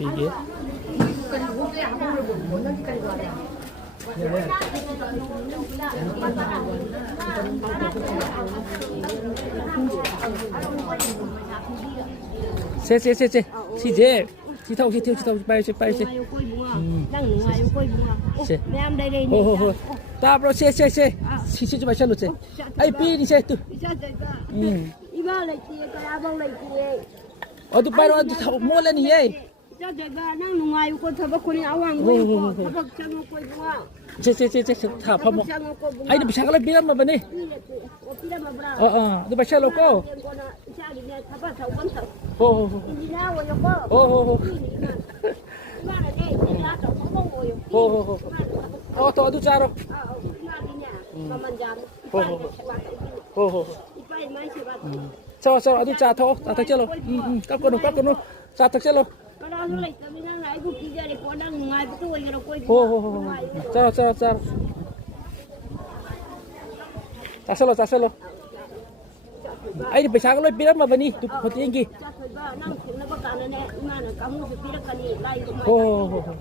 이게 세 시제 시타오 빨리 Em đây đây 호 ta bro 세 시지 마셔로 세 아이 삐니 세뚜 Iba lại kia cái abang lại kia 어두 빨리 어두 몰라니 예 cho trời ba năng ngoài con thợ bác con áo hoàng con thợ bác sang ngô quay bunga 다 파모 sang ngô quay bunga 아이 너 샤갈라 비람 마바니 Opira mabra 너 바샤 로코 cha đi nghe thợ bác thầu con thợ 호호호 đi nào rồi có 호호호 ba là đây ra thầu không ngồi 호호호 또 어두 자로 ba đi nhà mà mình dám 호호호 phải mai sẽ bắt 저 어두 자토 자토 쩔로 깎고노 자토 쩔로 cái đó nó lại tao mới đang lấy bút kia để có đang ngoài cái tôi cái đó quay 호호호 자 자셀로 아이 너 바샤 갈라 비람 마바니 두 호티엔기 cho trời ba năng nó bắt cả này nè mà nó cắm nó phải biết cái này lại 호호호